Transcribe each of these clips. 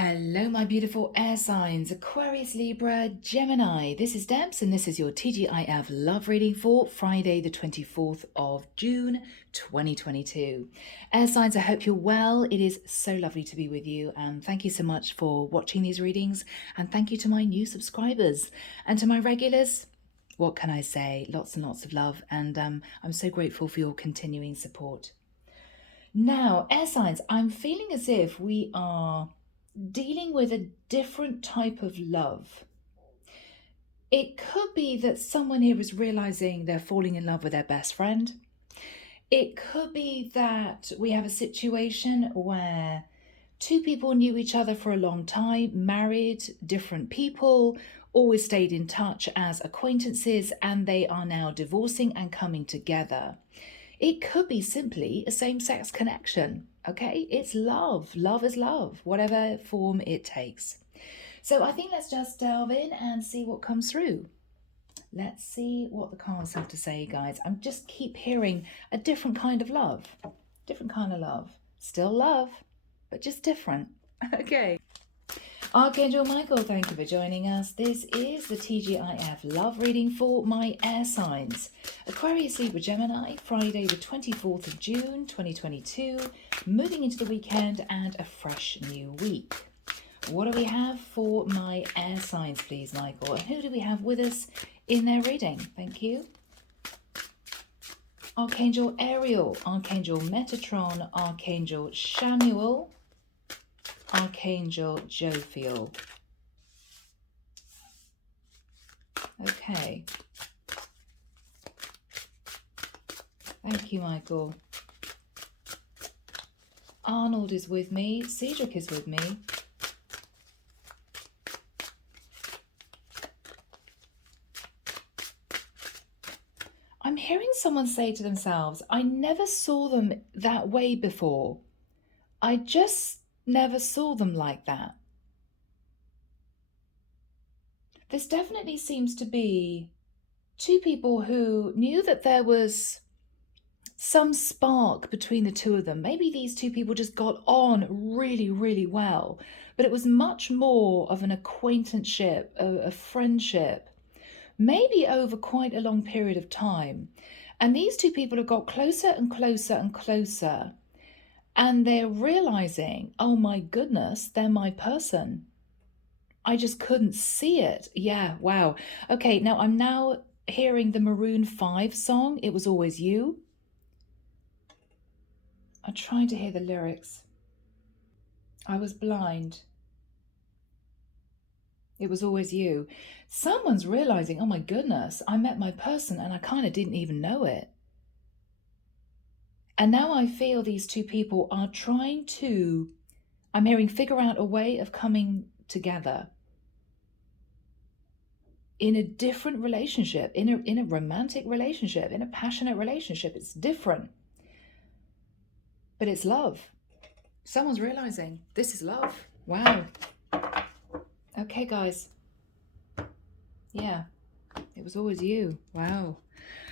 Hello, my beautiful air signs, Aquarius, Libra, Gemini. This is Debs, and this is your TGIF love reading for Friday, the 24th of June, 2022. Air signs, I hope you're well. It is so lovely to be with you, and thank you so much for watching these readings, and thank you to my new subscribers. And to my regulars, what can I say? Lots and lots of love, and I'm so grateful for your continuing support. Now, air signs, I'm feeling as if we are dealing with a different type of love. It could be that someone here is realizing they're falling in love with their best friend. It could be that we have a situation where two people knew each other for a long time, married, different people, always stayed in touch as acquaintances, and they are now divorcing and coming together. It could be simply a same-sex connection. Okay, it's love. Love is love, whatever form it takes. So I think let's just delve in and see what comes through. Let's see what the cards have to say, guys. I just keep hearing a different kind of love. Different kind of love. Still love, but just different. Okay. Archangel Michael, thank you for joining us. This is the TGIF love reading for my air signs. Aquarius, Libra, Gemini, Friday the 24th of June 2022, moving into the weekend and a fresh new week. What do we have for my air signs, please, Michael? And who do we have with us in their reading? Thank you. Archangel Ariel, Archangel Metatron, Archangel Shamuel, Archangel Jophiel. Okay. Thank you, Michael. Arnold is with me. Cedric is with me. I'm hearing someone say to themselves, I never saw them that way before. I just never saw them like that. This definitely seems to be two people who knew that there was some spark between the two of them. Maybe these two people just got on really, really well, but it was much more of an acquaintanceship, a friendship, maybe over quite a long period of time. And these two people have got closer and closer and closer. And they're realizing, oh my goodness, they're my person. I just couldn't see it. Yeah, wow. Okay, now I'm now hearing the Maroon 5 song, It Was Always You. I'm trying to hear the lyrics. I was blind. It was always you. Someone's realizing, oh my goodness, I met my person and I kind of didn't even know it. And now I feel these two people are trying to, I'm hearing, figure out a way of coming together in a different relationship, in a romantic relationship, in a passionate relationship. It's different, but it's love. Someone's realizing this is love. Wow. Okay, guys. Yeah, it was always you. Wow.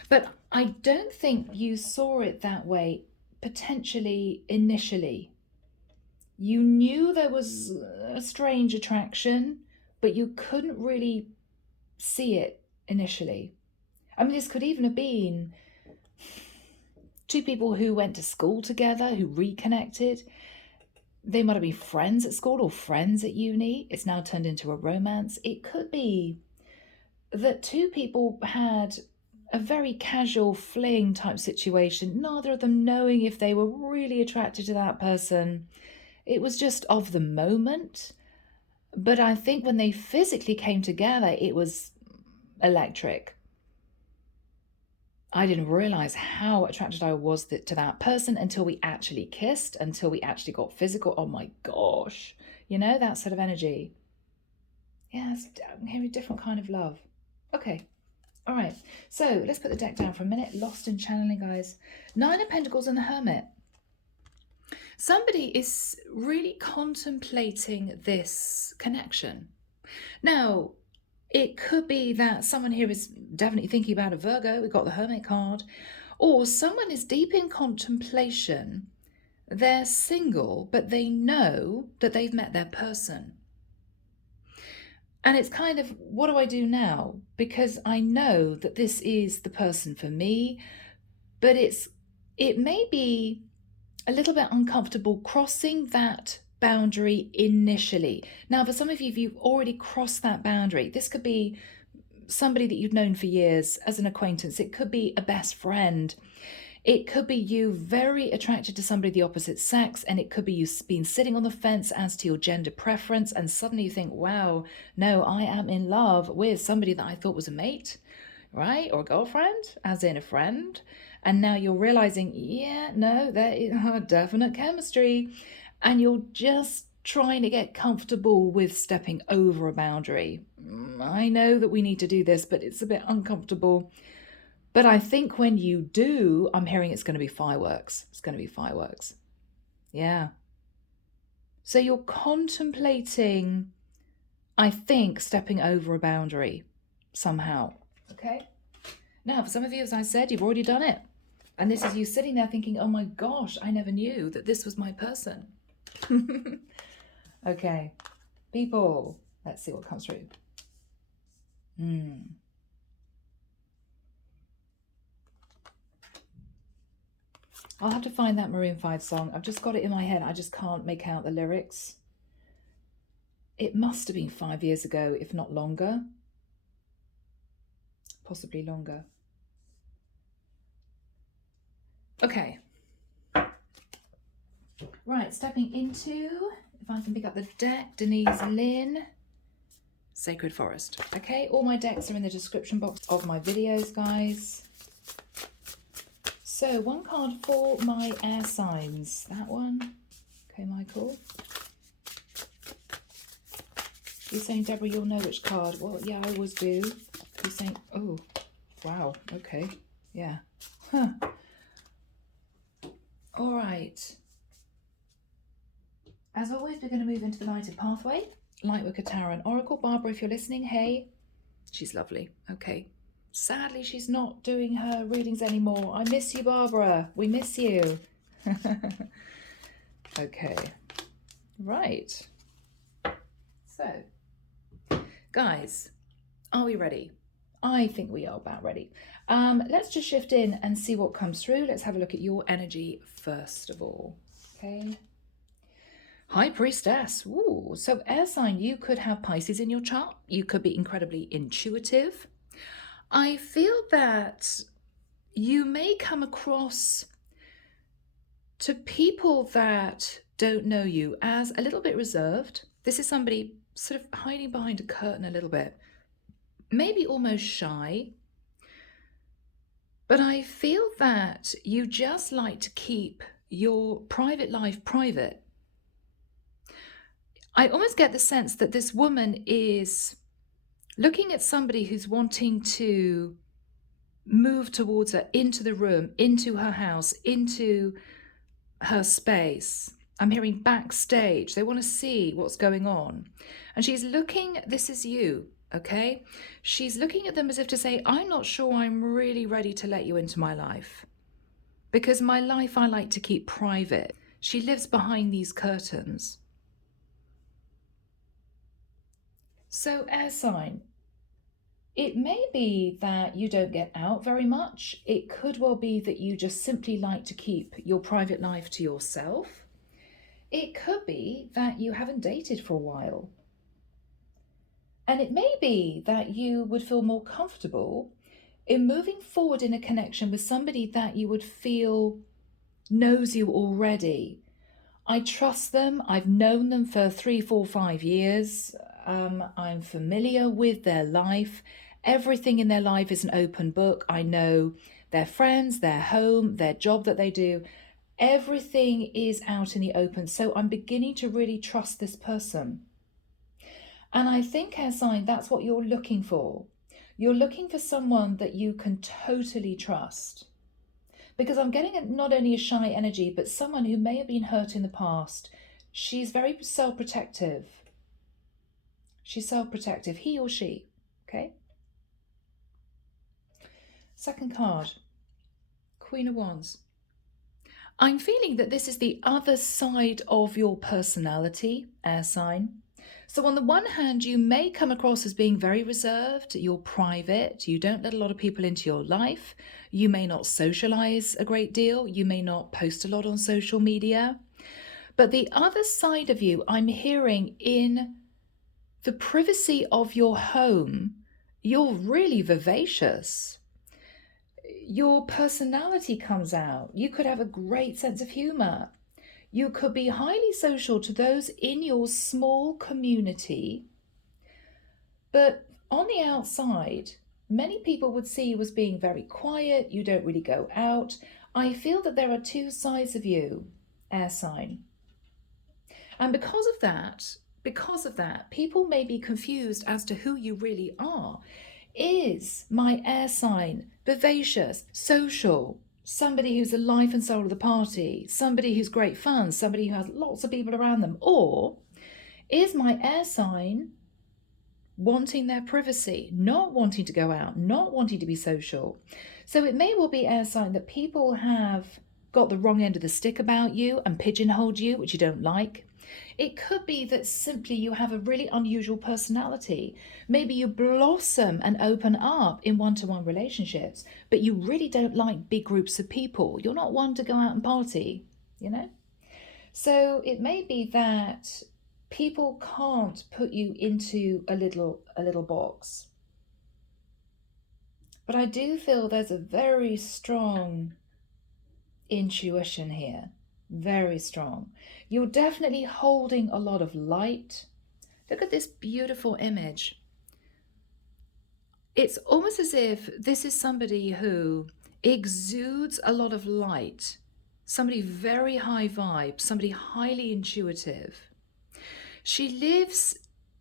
But I don't think you saw it that way, potentially initially. You knew there was a strange attraction, but you couldn't really see it initially. I mean, this could even have been two people who went to school together, who reconnected. They might have been friends at school or friends at uni. It's now turned into a romance. It could be that two people had a very casual fling type situation, neither of them knowing if they were really attracted to that person. It was just of the moment. But I think when they physically came together, it was electric. I didn't realize how attracted I was to that person until we actually kissed, until we actually got physical. Oh my gosh. You know, that sort of energy. Yeah, I'm hearing a different kind of love. Okay. All right, so let's put the deck down for a minute. Lost in channeling, guys. Nine of Pentacles and the Hermit. Somebody is really contemplating this connection. Now, it could be that someone here is definitely thinking about a Virgo. We've got the Hermit card. Or someone is deep in contemplation They're single, but they know that they've met their person. And it's kind of, what do I do now? Because I know that this is the person for me, but it may be a little bit uncomfortable crossing that boundary initially. Now, for some of you, if you've already crossed that boundary, this could be somebody that you've known for years as an acquaintance. It could be a best friend. It could be you very attracted to somebody of the opposite sex, and it could be you been sitting on the fence as to your gender preference, and suddenly you think, wow, no, I am in love with somebody that I thought was a mate, right? Or a girlfriend, as in a friend. And now you're realizing, yeah, no, there is definite chemistry. And you're just trying to get comfortable with stepping over a boundary. I know that we need to do this, but it's a bit uncomfortable. But I think when you do, I'm hearing it's going to be fireworks. It's going to be fireworks. Yeah. So you're contemplating, I think, stepping over a boundary somehow. Okay. Now, for some of you, as I said, you've already done it. And this is you sitting there thinking, oh my gosh, I never knew that this was my person. Okay. People, let's see what comes through. I'll have to find that Maroon 5 song. I've just got it in my head. I just can't make out the lyrics. It must have been 5 years ago, if not longer. Possibly longer. Okay. Right, stepping into, if I can pick up the deck, Denise, Linn, Sacred Forest. Okay, all my decks are in the description box of my videos, guys. So, one card for my air signs. That one. Okay, Michael. You're saying, Deborah, you'll know which card. Well, yeah, I always do. You're saying, oh, wow, okay, yeah. Huh. All right. As always, we're going to move into the lighted pathway. Lightworker Tarot and Oracle. Barbara, if you're listening, hey. She's lovely. Okay. Sadly, she's not doing her readings anymore. I miss you, Barbara. We miss you. Okay. Right. So, guys, are we ready? I think we are about ready. Let's just shift in and see what comes through. Let's have a look at your energy first of all. Okay. High Priestess. Ooh, so air sign, you could have Pisces in your chart. You could be incredibly intuitive. I feel that you may come across to people that don't know you as a little bit reserved. This is somebody sort of hiding behind a curtain a little bit, maybe almost shy. But I feel that you just like to keep your private life private. I almost get the sense that this woman is looking at somebody who's wanting to move towards her, into the room, into her house, into her space. I'm hearing backstage. They want to see what's going on. And she's looking, this is you, okay? She's looking at them as if to say, I'm not sure I'm really ready to let you into my life. Because my life I like to keep private. She lives behind these curtains. So air sign, it may be that you don't get out very much. It could well be that you just simply like to keep your private life to yourself. It could be that you haven't dated for a while. And it may be that you would feel more comfortable in moving forward in a connection with somebody that you would feel knows you already. I trust them. I've known them for 3, 4, 5 years. I'm familiar with their life. Everything in their life is an open book. I know their friends, their home, their job that they do. Everything is out in the open. So I'm beginning to really trust this person. And I think, air sign, that's what you're looking for. You're looking for someone that you can totally trust. Because I'm getting not only a shy energy, but someone who may have been hurt in the past. She's very self-protective. She's self-protective, he or she, okay? Second card, Queen of Wands. I'm feeling that this is the other side of your personality, air sign. So on the one hand, you may come across as being very reserved, you're private, you don't let a lot of people into your life, you may not socialize a great deal, you may not post a lot on social media. But the other side of you, I'm hearing in the privacy of your home, you're really vivacious. Your personality comes out. You could have a great sense of humor. You could be highly social to those in your small community. But on the outside, many people would see you as being very quiet. You don't really go out. I feel that there are two sides of you, air sign. And because of that, people may be confused as to who you really are. Is my air sign vivacious, social, somebody who's the life and soul of the party, somebody who's great fun, somebody who has lots of people around them? Or is my air sign wanting their privacy, not wanting to go out, not wanting to be social? So it may well be air sign that people have got the wrong end of the stick about you and pigeonholed you, which you don't like. It could be that simply you have a really unusual personality. Maybe you blossom and open up in one-to-one relationships, but you really don't like big groups of people. You're not one to go out and party, you know? So it may be that people can't put you into a little box. But I do feel there's a very strong intuition here. Very strong. You're definitely holding a lot of light. Look at this beautiful image. It's almost as if this is somebody who exudes a lot of light, somebody very high vibe, somebody highly intuitive. She lives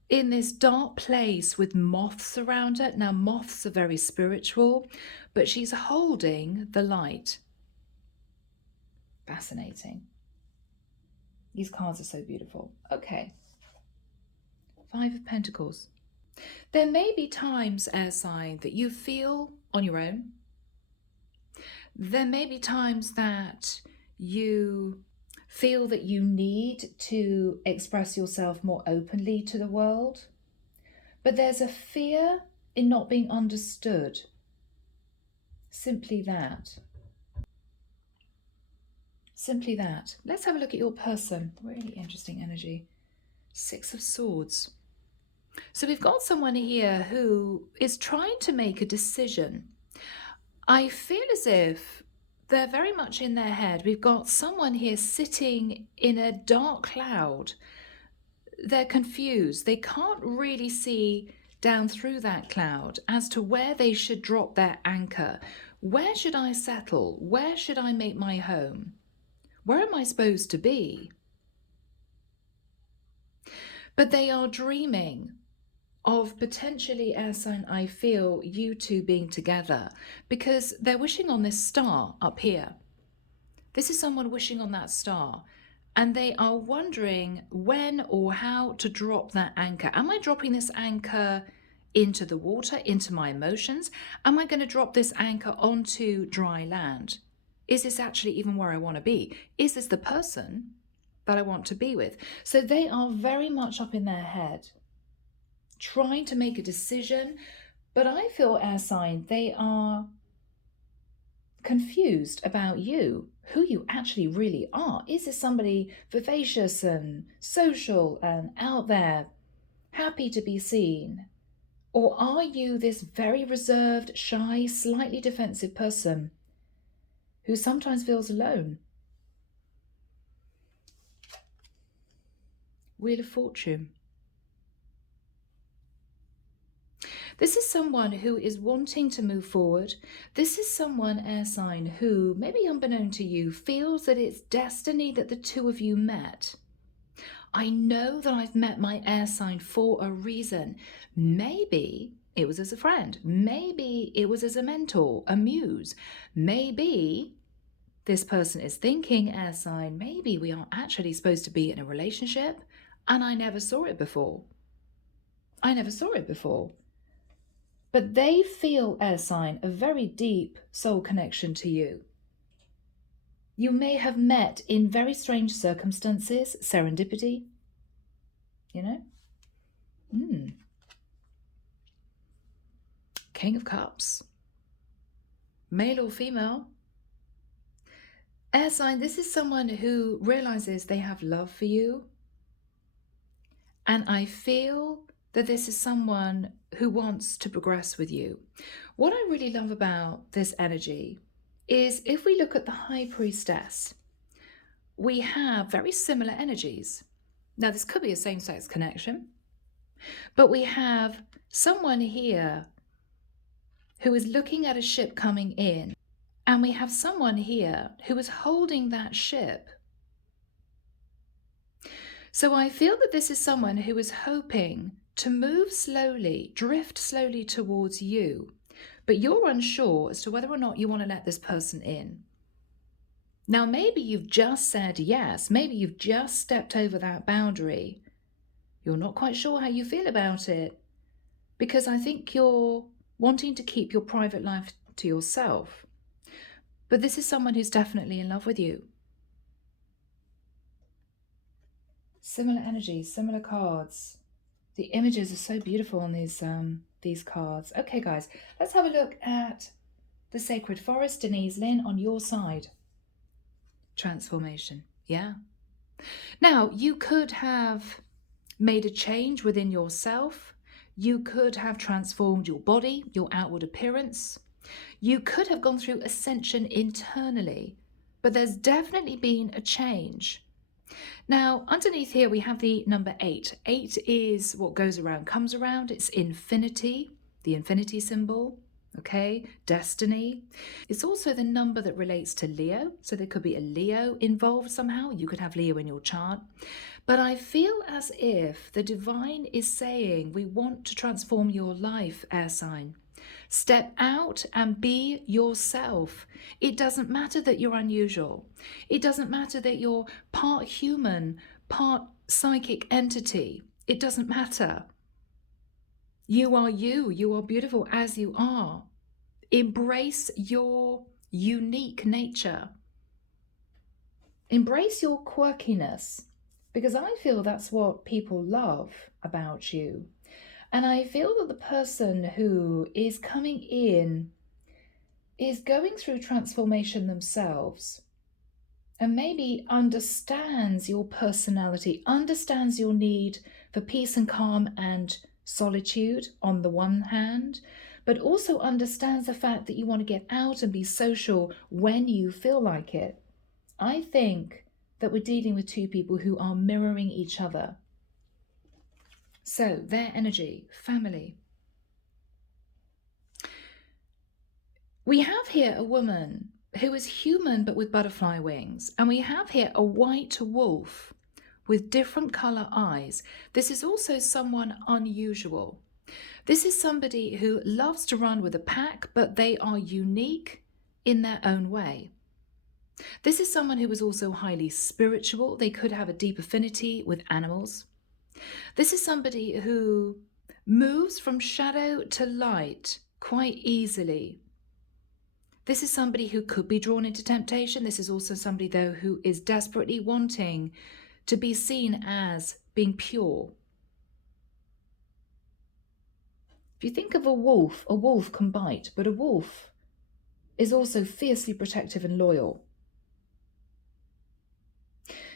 in this dark place with moths around her. Now, moths are very spiritual, but she's holding the light. Fascinating. These cards are so beautiful. Okay. 5 of Pentacles. There may be times, air sign, that you feel on your own. There may be times that you feel that you need to express yourself more openly to the world. But there's a fear in not being understood. Simply that. Simply that. Let's have a look at your person. Really interesting energy. 6 of Swords. So we've got someone here who is trying to make a decision. I feel as if they're very much in their head. We've got someone here sitting in a dark cloud. They're confused. They can't really see down through that cloud as to where they should drop their anchor. Where should I settle? Where should I make my home? Where am I supposed to be? But they are dreaming of potentially, air sign, I feel, you two being together, because they're wishing on this star up here. This is someone wishing on that star, and they are wondering when or how to drop that anchor. Am I dropping this anchor into the water, into my emotions? Am I going to drop this anchor onto dry land? Is this actually even where I want to be? Is this the person that I want to be with? So they are very much up in their head, trying to make a decision. But I feel, air sign, they are confused about you, who you actually really are. Is this somebody vivacious and social and out there, happy to be seen? Or are you this very reserved, shy, slightly defensive person who sometimes feels alone? Wheel of Fortune. This is someone who is wanting to move forward. This is someone, air sign, who, maybe unbeknown to you, feels that it's destiny that the two of you met. I know that I've met my air sign for a reason. Maybe it was as a friend. Maybe it was as a mentor, a muse. Maybe this person is thinking, air sign, maybe we are actually supposed to be in a relationship and I never saw it before. I never saw it before. But they feel, air sign, a very deep soul connection to you. You may have met in very strange circumstances, serendipity, you know? King of Cups. Male or female? Air sign, this is someone who realizes they have love for you. And I feel that this is someone who wants to progress with you. What I really love about this energy is if we look at the High Priestess, we have very similar energies. Now, this could be a same-sex connection, but we have someone here who is looking at a ship coming in, and we have someone here who is holding that ship. So I feel that this is someone who is hoping to move slowly, drift slowly towards you, but you're unsure as to whether or not you want to let this person in. Now, maybe you've just said yes, maybe you've just stepped over that boundary. You're not quite sure how you feel about it, because I think you're wanting to keep your private life to yourself. But this is someone who's definitely in love with you. Similar energies, similar cards. The images are so beautiful on these cards. Okay, guys, let's have a look at the Sacred Forest. Denise, Linn, on your side. Transformation, yeah. Now, you could have made a change within yourself. You could have transformed your body, your outward appearance. You could have gone through ascension internally, but there's definitely been a change. Now, underneath here, we have the number 8. 8 is what goes around, comes around. It's infinity, the infinity symbol, okay? Destiny. It's also the number that relates to Leo. So there could be a Leo involved somehow. You could have Leo in your chart. But I feel as if the divine is saying, we want to transform your life, air sign. Step out and be yourself. It doesn't matter that you're unusual. It doesn't matter that you're part human, part psychic entity. It doesn't matter. You are you. You are beautiful as you are. Embrace your unique nature. Embrace your quirkiness, because I feel that's what people love about you. And I feel that the person who is coming in is going through transformation themselves and maybe understands your personality, understands your need for peace and calm and solitude on the one hand, but also understands the fact that you want to get out and be social when you feel like it. I think that we're dealing with two people who are mirroring each other. So their energy, family. We have here a woman who is human but with butterfly wings. And we have here a white wolf with different colour eyes. This is also someone unusual. This is somebody who loves to run with a pack, but they are unique in their own way. This is someone who is also highly spiritual. They could have a deep affinity with animals. This is somebody who moves from shadow to light quite easily. This is somebody who could be drawn into temptation. This is also somebody, though, who is desperately wanting to be seen as being pure. If you think of a wolf can bite, but a wolf is also fiercely protective and loyal.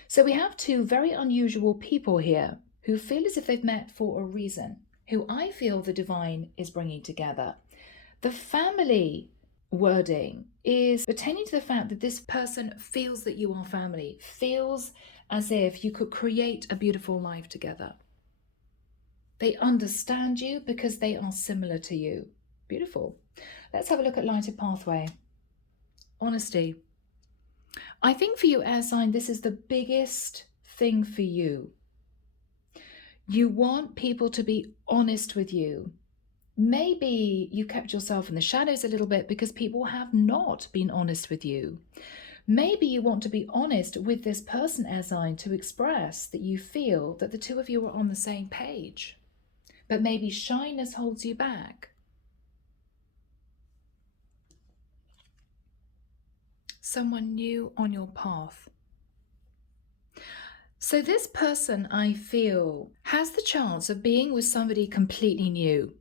So we have two very unusual people here who feel as if they've met for a reason, who I feel the divine is bringing together. The family wording is pertaining to the fact that this person feels that you are family, feels as if you could create a beautiful life together. They understand you because they are similar to you. Beautiful. Let's have a look at lighted pathway. Honesty. I think for you, air sign, this is the biggest thing for you. You want people to be honest with you. Maybe you kept yourself in the shadows a little bit because people have not been honest with you. Maybe you want to be honest with this person, air sign, to express that you feel that the two of you are on the same page. But maybe shyness holds you back. someone new on your path. So this person, I feel, has the chance of being with somebody completely new.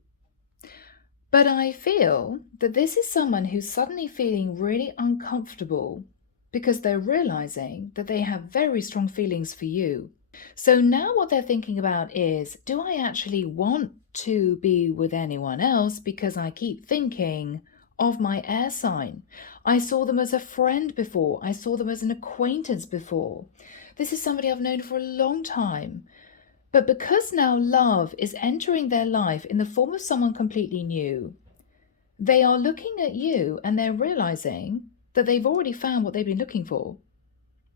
But I feel that this is someone who's suddenly feeling really uncomfortable because they're realizing that they have very strong feelings for you. So now what they're thinking about is, do I actually want to be with anyone else because I keep thinking of my air sign? I saw them as a friend before. I saw them as an acquaintance before. This is somebody I've known for a long time. But because now love is entering their life in the form of someone completely new, they are looking at you and they're realizing that they've already found what they've been looking for.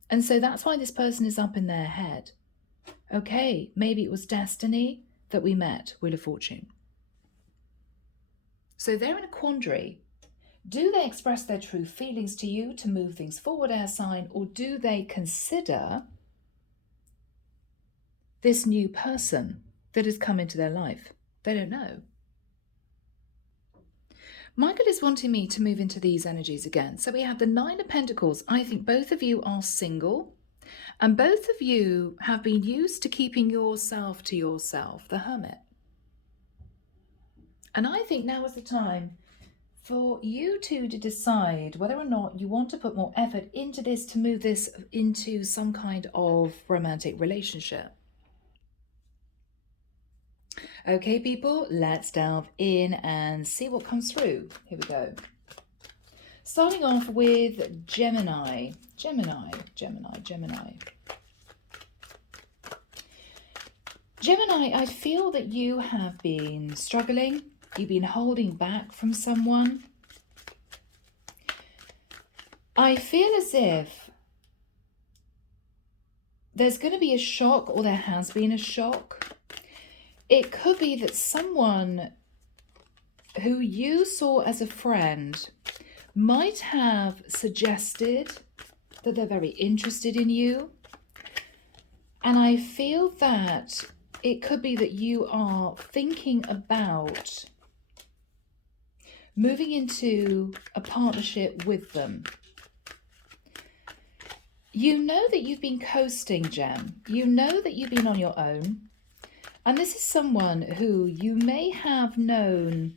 And so that's why this person is up in their head. Okay, maybe it was destiny that we met, Wheel of Fortune. So they're in a quandary. Do they express their true feelings to you to move things forward, air sign, or do they consider this new person that has come into their life? They don't know. Michael is wanting me to move into these energies again. So we have the Nine of Pentacles. I think both of you are single and both of you have been used to keeping yourself to yourself, the Hermit. And I think now is the time for you two to decide whether or not you want to put more effort into this to move this into some kind of romantic relationship. Okay, people, let's delve in and see what comes through. Here we go. Starting off with Gemini. Gemini. Gemini, I feel that you have been struggling. You've been holding back from someone. I feel as if there's going to be a shock, or there has been a shock. It could be that someone who you saw as a friend might have suggested that they're very interested in you. And I feel that it could be that you are thinking about moving into a partnership with them. You know that you've been coasting, Gem. You know that you've been on your own. And this is someone who you may have known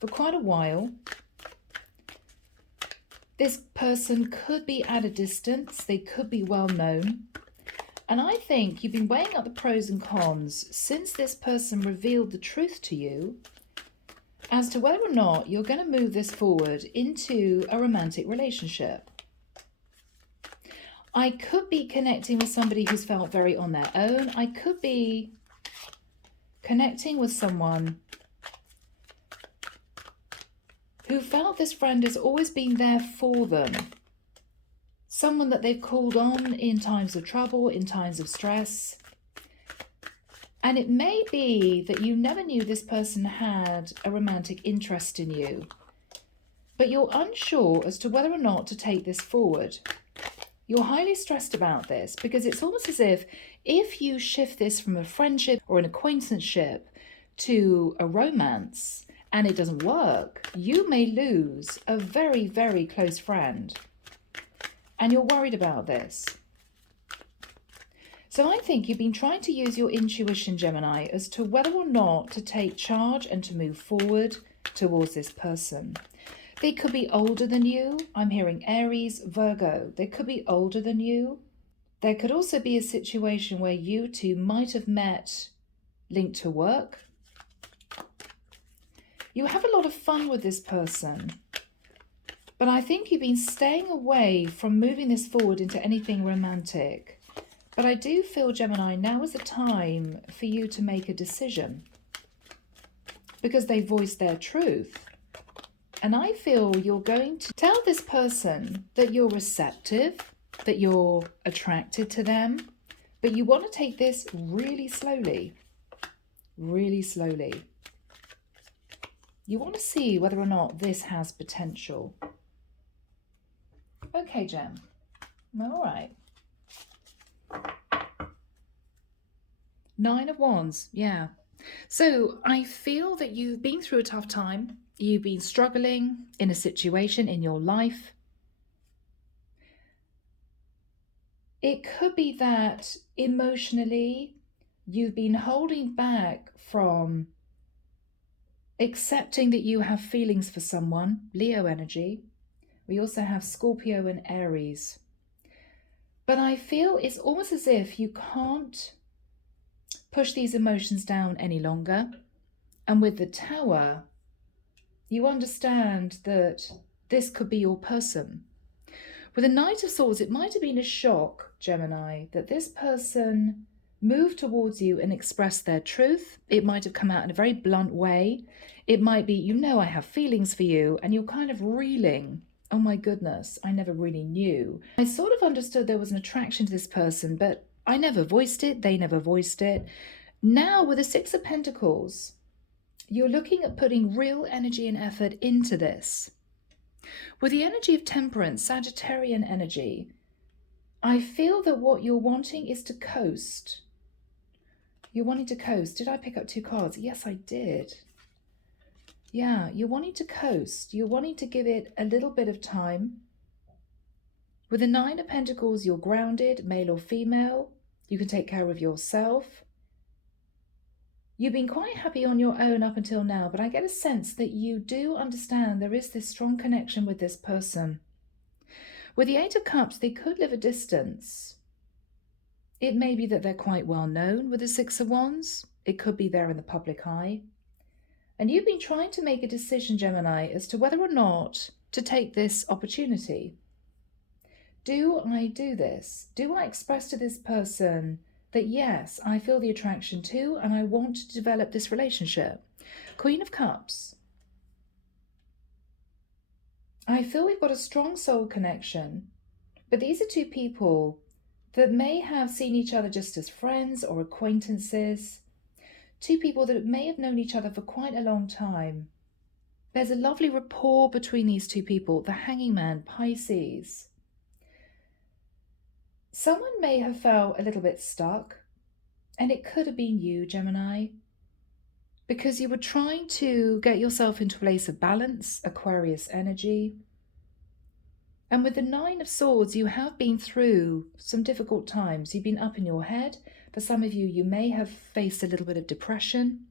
for quite a while. This person could be at a distance. They could be well known. And I think you've been weighing up the pros and cons since this person revealed the truth to you as to whether or not you're going to move this forward into a romantic relationship. I could be connecting with somebody who's felt very on their own. I could be connecting with someone who felt this friend has always been there for them. Someone that they've called on in times of trouble, in times of stress. And it may be that you never knew this person had a romantic interest in you, but you're unsure as to whether or not to take this forward. You're highly stressed about this because it's almost as if you shift this from a friendship or an acquaintanceship to a romance and it doesn't work, you may lose a very, very close friend. And you're worried about this. So I think you've been trying to use your intuition, Gemini, as to whether or not to take charge and to move forward towards this person. They could be older than you. I'm hearing Aries, Virgo. They could be older than you. There could also be a situation where you two might have met linked to work. You have a lot of fun with this person, but I think you've been staying away from moving this forward into anything romantic. But I do feel, Gemini, now is the time for you to make a decision because they voiced their truth. And I feel you're going to tell this person that you're receptive, that you're attracted to them, but you want to take this really slowly, really slowly. You want to see whether or not this has potential. Okay, Gem. All right. Nine of Wands, yeah. So I feel that you've been through a tough time. You've been struggling in a situation in your life. It could be that emotionally you've been holding back from accepting that you have feelings for someone, Leo energy. We also have Scorpio and Aries. But I feel it's almost as if you can't push these emotions down any longer. And with the Tower, you understand that this could be your person. With the Knight of Swords, it might have been a shock, Gemini, that this person moved towards you and expressed their truth. It might have come out in a very blunt way. It might be, you know, I have feelings for you, and you're kind of reeling. Oh my goodness, I never really knew. I sort of understood there was an attraction to this person, but I never voiced it. They never voiced it. Now, with the Six of Pentacles, you're looking at putting real energy and effort into this. With the energy of Temperance, Sagittarian energy, I feel that what you're wanting is to coast. You're wanting to coast. Did I pick up 2 cards? Yes, I did. Yeah, you're wanting to coast. You're wanting to give it a little bit of time. With the 9 of Pentacles, you're grounded, male or female. You can take care of yourself. You've been quite happy on your own up until now, but I get a sense that you do understand there is this strong connection with this person. With the 8 of Cups, they could live a distance. It may be that they're quite well known with the 6 of Wands. It could be they're in the public eye. And you've been trying to make a decision, Gemini, as to whether or not to take this opportunity. Do I do this? Do I express to this person that yes, I feel the attraction too, and I want to develop this relationship? Queen of Cups. I feel we've got a strong soul connection, but these are 2 people that may have seen each other just as friends or acquaintances. 2 people that may have known each other for quite a long time. There's a lovely rapport between these 2 people. The Hanging Man, Pisces. Someone may have felt a little bit stuck, and it could have been you, Gemini, because you were trying to get yourself into a place of balance, Aquarius energy. And with the 9 of Swords, you have been through some difficult times. You've been up in your head. For some of you, you may have faced a little bit of depression,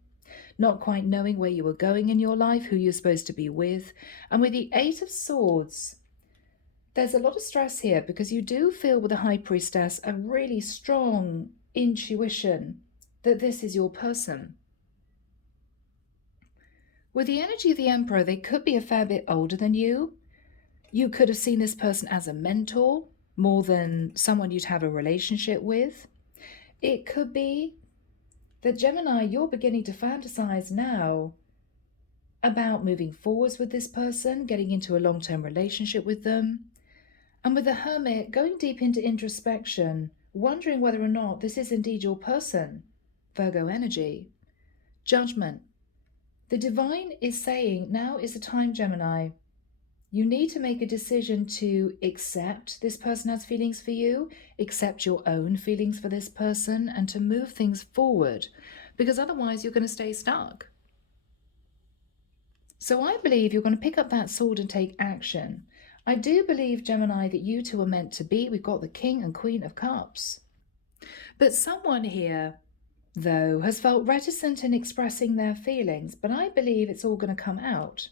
not quite knowing where you were going in your life, who you're supposed to be with. And with the 8 of Swords, there's a lot of stress here because you do feel with the High Priestess a really strong intuition that this is your person. With the energy of the Emperor, they could be a fair bit older than you. You could have seen this person as a mentor more than someone you'd have a relationship with. It could be that, Gemini, you're beginning to fantasize now about moving forwards with this person, getting into a long-term relationship with them. And with the Hermit, going deep into introspection, wondering whether or not this is indeed your person, Virgo energy. Judgment. The Divine is saying, now is the time, Gemini. You need to make a decision to accept this person has feelings for you, accept your own feelings for this person, and to move things forward, because otherwise you're going to stay stuck. So I believe you're going to pick up that sword and take action. I do believe, Gemini, that you 2 are meant to be. We've got the King and Queen of Cups. But someone here, though, has felt reticent in expressing their feelings, but I believe it's all going to come out.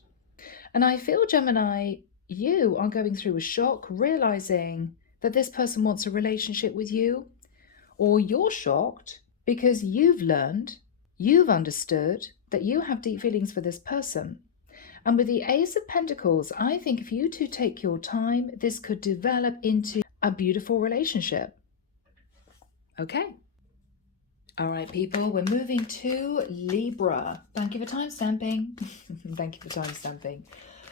And I feel, Gemini, you are going through a shock, realizing that this person wants a relationship with you, or you're shocked because you've learned, you've understood that you have deep feelings for this person. And with the Ace of Pentacles, I think if you 2 take your time, this could develop into a beautiful relationship. Okay. All right, people, we're moving to Libra. Thank you for time stamping. Thank you for time stamping.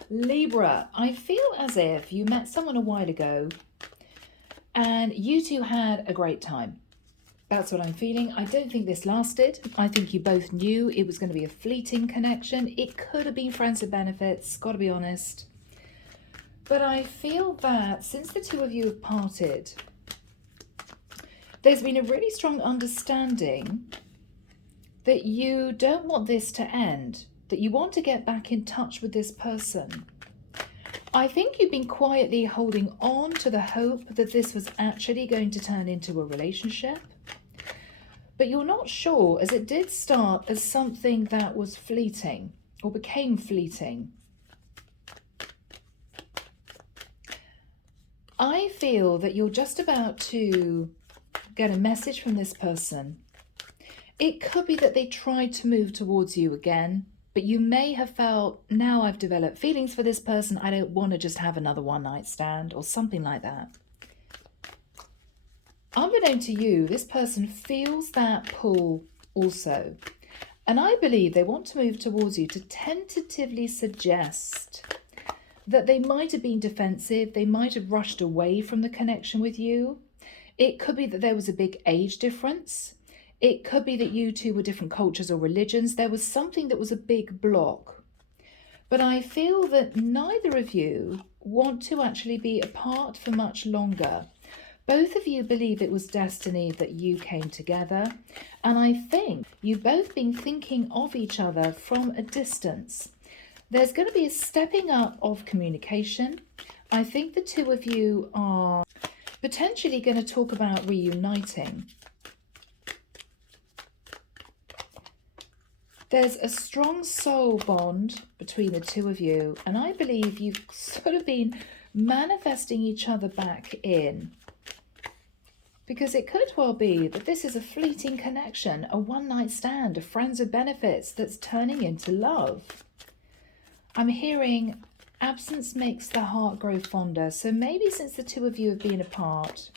Libra, I feel as if you met someone a while ago and you 2 had a great time. That's what I'm feeling. I don't think this lasted. I think you both knew it was going to be a fleeting connection. It could have been friends with benefits, got to be honest. But I feel that since the 2 of you have parted, there's been a really strong understanding that you don't want this to end, that you want to get back in touch with this person. I think you've been quietly holding on to the hope that this was actually going to turn into a relationship. But you're not sure, as it did start as something that was fleeting or became fleeting. I feel that you're just about to get a message from this person. It could be that they tried to move towards you again, but you may have felt, now I've developed feelings for this person, I don't want to just have another one-night stand or something like that. Unbeknown to you, this person feels that pull also. And I believe they want to move towards you to tentatively suggest that they might have been defensive, they might have rushed away from the connection with you. It could be that there was a big age difference. It could be that you two were different cultures or religions. There was something that was a big block. But I feel that neither of you want to actually be apart for much longer. Both of you believe it was destiny that you came together. And I think you've both been thinking of each other from a distance. There's going to be a stepping up of communication. I think the two of you are potentially going to talk about reuniting. There's a strong soul bond between the two of you, and I believe you've sort of been manifesting each other back in. Because it could well be that this is a fleeting connection, a one-night stand, a friends with benefits that's turning into love. I'm hearing absence makes the heart grow fonder. So maybe since the two of you have been apart,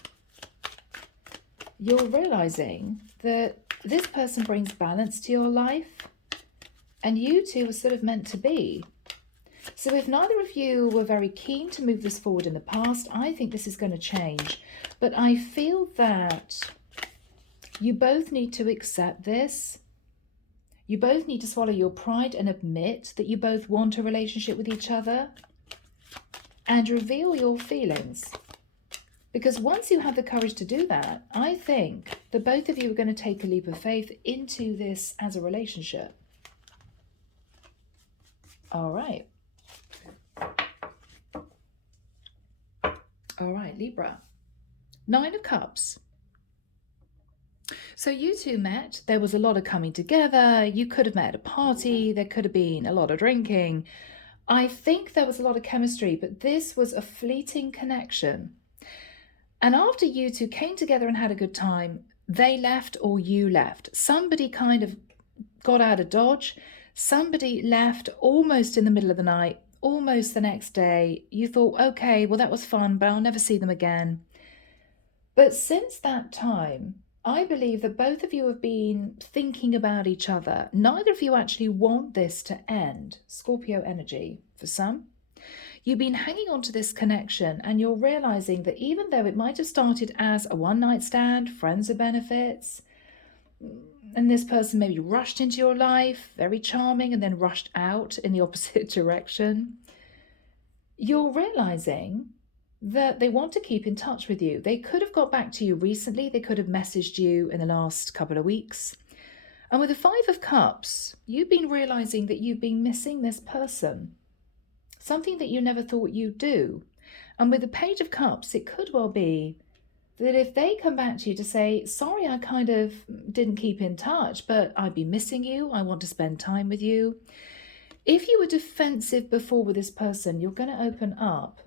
you're realizing that this person brings balance to your life and you two are sort of meant to be. So if neither of you were very keen to move this forward in the past, I think this is going to change. But I feel that you both need to accept this. You both need to swallow your pride and admit that you both want a relationship with each other and reveal your feelings. Because once you have the courage to do that, I think that both of you are going to take a leap of faith into this as a relationship. All right. All right, Libra. 9 of Cups. So you two met, there was a lot of coming together, you could have met at a party, there could have been a lot of drinking. I think there was a lot of chemistry, but this was a fleeting connection. And after you two came together and had a good time, they left or you left. Somebody kind of got out of Dodge, somebody left almost in the middle of the night, almost the next day. You thought, okay, well that was fun, but I'll never see them again. But since that time, I believe that both of you have been thinking about each other. Neither of you actually want this to end. Scorpio energy for some. You've been hanging on to this connection and you're realizing that even though it might have started as a one-night stand, friends with benefits, and this person maybe rushed into your life, very charming, and then rushed out in the opposite direction, you're realizing that they want to keep in touch with you. They could have got back to you recently. They could have messaged you in the last couple of weeks. And with the 5 of Cups, you've been realizing that you've been missing this person, something that you never thought you'd do. And with the Page of Cups, it could well be that if they come back to you to say, sorry, I kind of didn't keep in touch, but I'd be missing you. I want to spend time with you. If you were defensive before with this person, you're going to open up.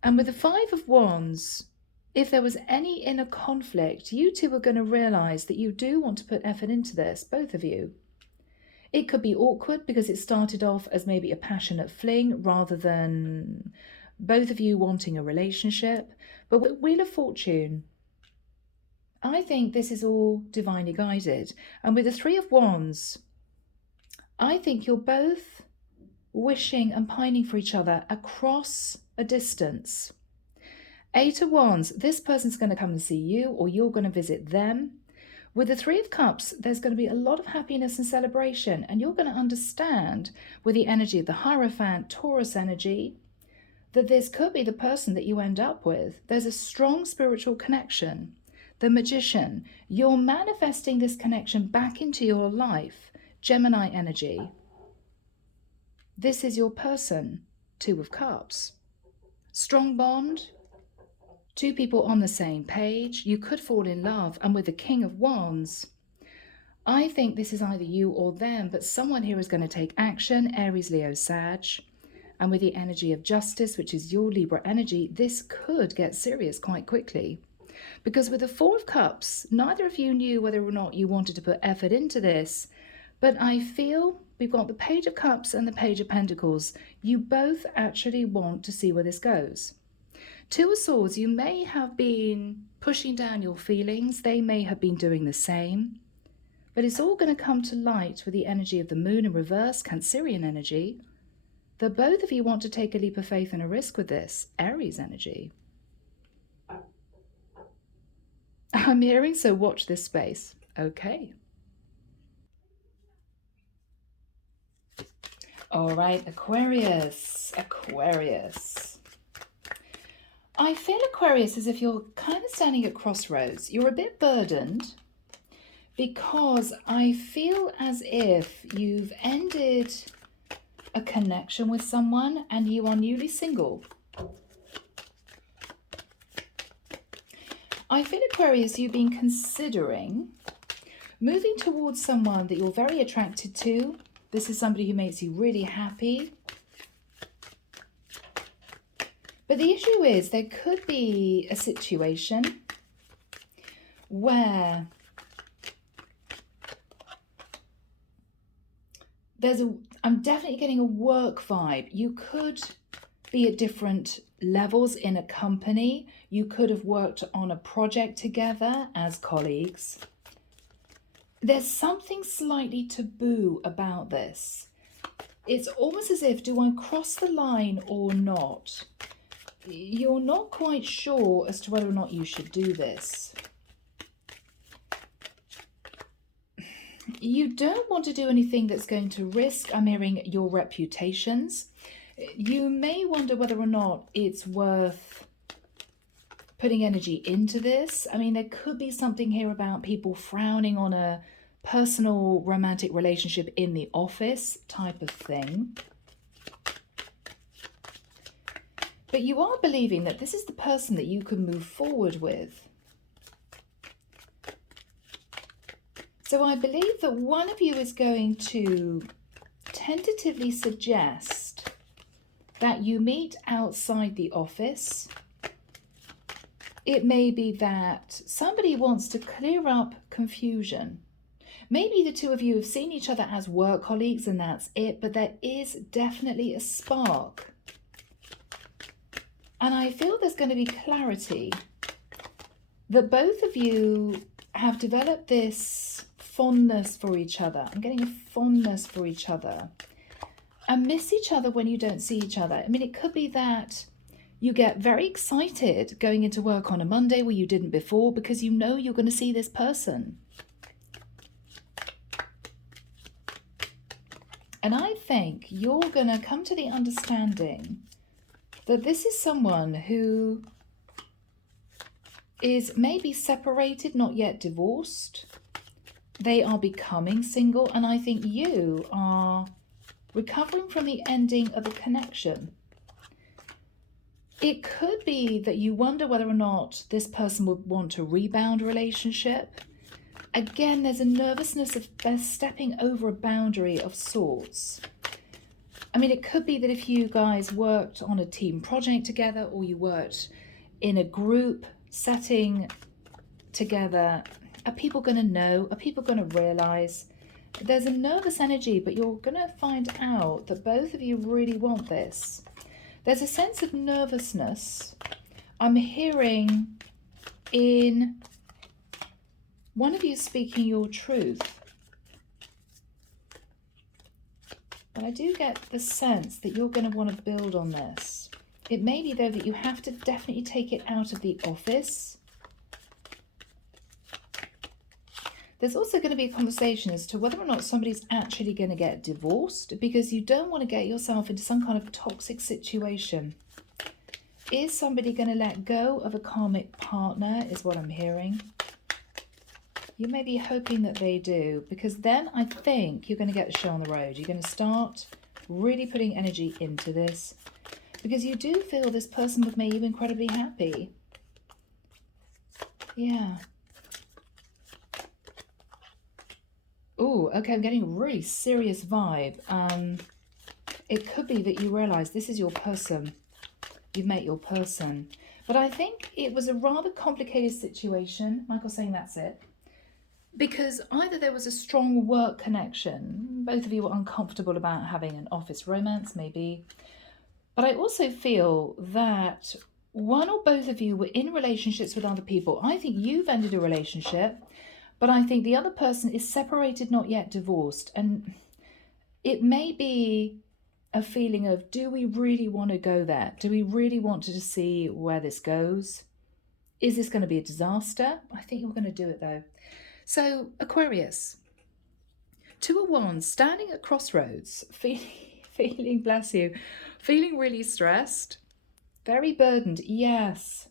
And with the 5 of Wands, if there was any inner conflict, you two are going to realize that you do want to put effort into this, both of you. It could be awkward because it started off as maybe a passionate fling rather than both of you wanting a relationship. But with Wheel of Fortune, I think this is all divinely guided. And with the 3 of Wands, I think you're both wishing and pining for each other across a distance. 8 of Wands, this person's going to come and see you or you're going to visit them. With the 3 of Cups, there's going to be a lot of happiness and celebration, and you're going to understand with the energy of the Hierophant, Taurus energy, that this could be the person that you end up with. There's a strong spiritual connection. The Magician, you're manifesting this connection back into your life. Gemini energy. This is your person. Two of Cups. Strong bond, two people on the same page. You could fall in love. And with the King of Wands, I think this is either you or them, but someone here is going to take action. Aries, Leo, Sag. And with the energy of Justice, which is your Libra energy, this could get serious quite quickly. Because with the Four of Cups, neither of you knew whether or not you wanted to put effort into this. But I feel we've got the Page of Cups and the Page of Pentacles. You both actually want to see where this goes. Two of Swords, you may have been pushing down your feelings. They may have been doing the same. But it's all going to come to light with the energy of the Moon in reverse, Cancerian energy, that both of you want to take a leap of faith and a risk with this, Aries energy. I'm hearing, so watch this space. Okay. All right, Aquarius. Aquarius. I feel, Aquarius, as if you're kind of standing at crossroads. You're a bit burdened because I feel as if you've ended a connection with someone and you are newly single. I feel, Aquarius, you've been considering moving towards someone that you're very attracted to. This is somebody who makes you really happy. But the issue is there could be a situation where I'm definitely getting a work vibe. You could be at different levels in a company. You could have worked on a project together as colleagues. There's something slightly taboo about this. It's almost as if, do I cross the line or not? You're not quite sure as to whether or not you should do this. You don't want to do anything that's going to risk, I'm hearing, your reputations. You may wonder whether or not it's worth putting energy into this. I mean, there could be something here about people frowning on a personal romantic relationship in the office type of thing. But you are believing that this is the person that you can move forward with. So I believe that one of you is going to tentatively suggest that you meet outside the office. It may be that somebody wants to clear up confusion. Maybe the two of you have seen each other as work colleagues and that's it, but there is definitely a spark. And I feel there's going to be clarity that both of you have developed this fondness for each other. I'm getting a fondness for each other. And miss each other when you don't see each other. I mean, it could be that you get very excited going into work on a Monday where you didn't before because you know you're going to see this person. And I think you're going to come to the understanding that this is someone who is maybe separated, not yet divorced. They are becoming single, and I think you are recovering from the ending of a connection. It could be that you wonder whether or not this person would want to rebound a relationship. Again, there's a nervousness of stepping over a boundary of sorts. I mean, it could be that if you guys worked on a team project together or you worked in a group setting together, are people going to know? Are people going to realize? There's a nervous energy, but you're going to find out that both of you really want this. There's a sense of nervousness I'm hearing in one of you speaking your truth. But I do get the sense that you're going to want to build on this. It may be, though, that you have to definitely take it out of the office. There's also going to be a conversation as to whether or not somebody's actually going to get divorced, because you don't want to get yourself into some kind of toxic situation. Is somebody going to let go of a karmic partner, is what I'm hearing. You may be hoping that they do, because then I think you're going to get the show on the road. You're going to start really putting energy into this. Because you do feel this person would make you incredibly happy. Yeah. Oh, okay, I'm getting a really serious vibe. It could be that you realize this is your person. You've met your person. But I think it was a rather complicated situation. Michael's saying that's it. Because either there was a strong work connection, both of you were uncomfortable about having an office romance, maybe. But I also feel that one or both of you were in relationships with other people. I think you've ended a relationship, but I think the other person is separated, not yet divorced. And it may be a feeling of, do we really want to go there? Do we really want to see where this goes? Is this going to be a disaster? I think you're going to do it though. So Aquarius, 2 of Wands, standing at crossroads, feeling, bless you, feeling really stressed, very burdened, yes.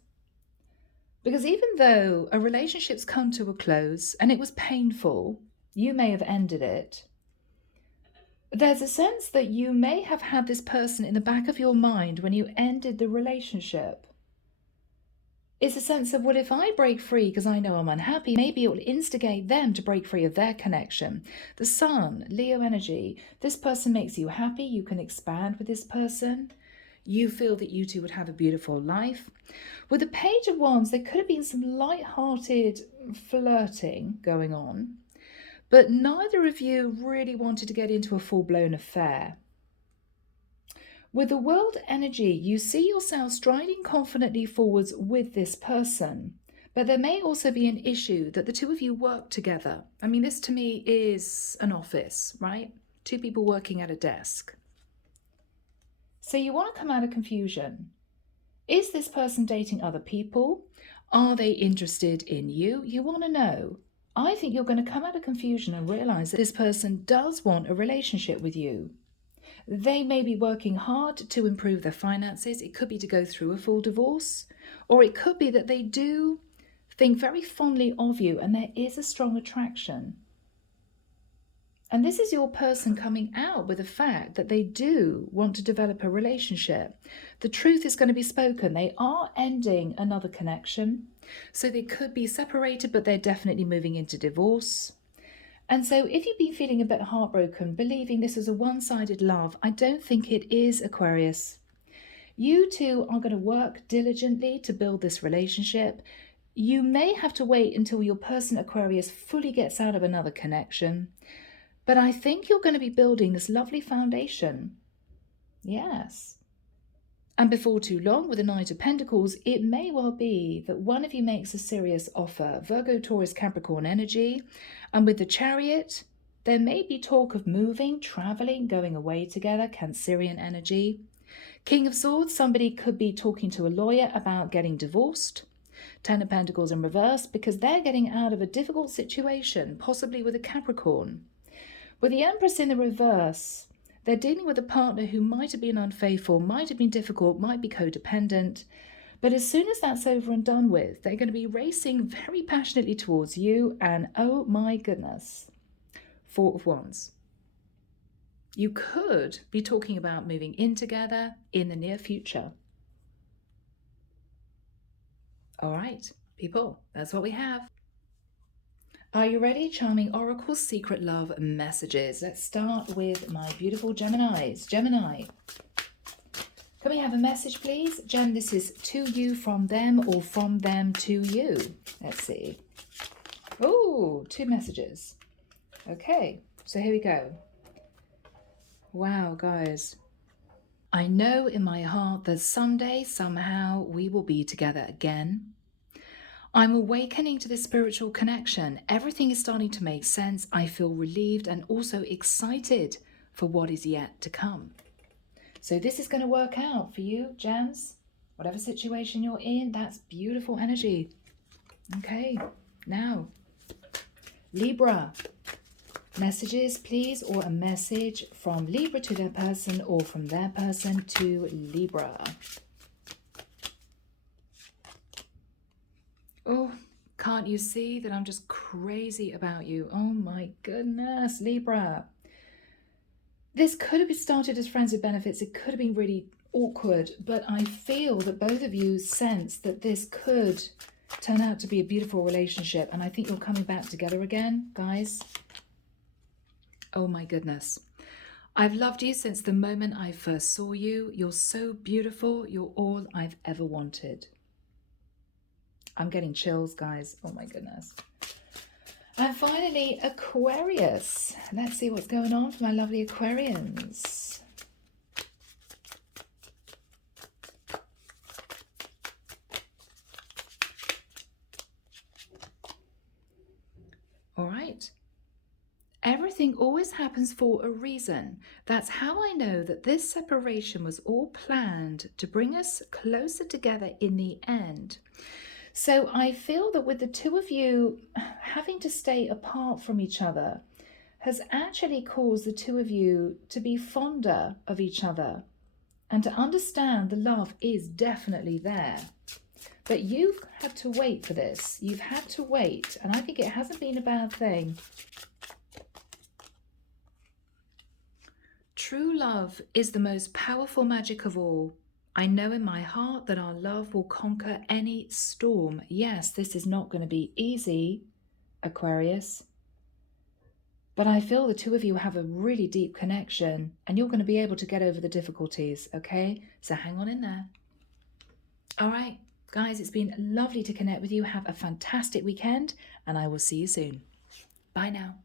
Because even though a relationship's come to a close and it was painful, you may have ended it, there's a sense that you may have had this person in the back of your mind when you ended the relationship. It's a sense of, well, if I break free because I know I'm unhappy, maybe it will instigate them to break free of their connection. The Sun, Leo energy, this person makes you happy, you can expand with this person. You feel that you two would have a beautiful life. With the Page of Wands, there could have been some light-hearted flirting going on, but neither of you really wanted to get into a full-blown affair. With the World energy, you see yourself striding confidently forwards with this person, but there may also be an issue that the 2 of you work together. I mean, this to me is an office, right? 2 people working at a desk. So you want to come out of confusion. Is this person dating other people? Are they interested in you? You want to know. I think you're going to come out of confusion and realize that this person does want a relationship with you. They may be working hard to improve their finances. It could be to go through a full divorce, or it could be that they do think very fondly of you and there is a strong attraction. And this is your person coming out with the fact that they do want to develop a relationship. The truth is going to be spoken. They are ending another connection. So they could be separated, but they're definitely moving into divorce. And so if you've been feeling a bit heartbroken, believing this is a one-sided love, I don't think it is, Aquarius. You two are going to work diligently to build this relationship. You may have to wait until your person, Aquarius, fully gets out of another connection. But I think you're going to be building this lovely foundation. Yes. And before too long, with the Knight of Pentacles, it may well be that one of you makes a serious offer. Virgo, Taurus, Capricorn energy. And with the Chariot, there may be talk of moving, traveling, going away together. Cancerian energy. King of Swords, somebody could be talking to a lawyer about getting divorced. 10 of Pentacles in reverse, because they're getting out of a difficult situation, possibly with a Capricorn. With the Empress in the reverse, they're dealing with a partner who might have been unfaithful, might have been difficult, might be codependent. But as soon as that's over and done with, they're going to be racing very passionately towards you. And oh my goodness, 4 of Wands. You could be talking about moving in together in the near future. All right, people, that's what we have. Are you ready? Charming Oracle Secret Love Messages. Let's start with my beautiful Geminis. Gemini, can we have a message, please? Gem, this is to you from them or from them to you. Let's see. Oh, 2 messages. Okay, so here we go. Wow, guys. I know in my heart that someday, somehow, we will be together again. I'm awakening to this spiritual connection. Everything is starting to make sense. I feel relieved and also excited for what is yet to come. So this is going to work out for you, gems. Whatever situation you're in, that's beautiful energy. Okay, now, Libra. Messages, please, or a message from Libra to their person or from their person to Libra. Oh, can't you see that I'm just crazy about you? Oh my goodness, Libra. This could have been started as friends with benefits. It could have been really awkward, but I feel that both of you sense that this could turn out to be a beautiful relationship, and I think you're coming back together again, guys. Oh my goodness. I've loved you since the moment I first saw you. You're so beautiful. You're all I've ever wanted. I'm getting chills, guys. Oh my goodness. And finally, Aquarius. Let's see what's going on for my lovely Aquarians. All right. Everything always happens for a reason. That's how I know that this separation was all planned to bring us closer together in the end. So I feel that with the two of you having to stay apart from each other has actually caused the two of you to be fonder of each other and to understand the love is definitely there. But you've had to wait for this. You've had to wait, and I think it hasn't been a bad thing. True love is the most powerful magic of all. I know in my heart that our love will conquer any storm. Yes, this is not going to be easy, Aquarius. But I feel the two of you have a really deep connection and you're going to be able to get over the difficulties, okay? So hang on in there. All right, guys, it's been lovely to connect with you. Have a fantastic weekend and I will see you soon. Bye now.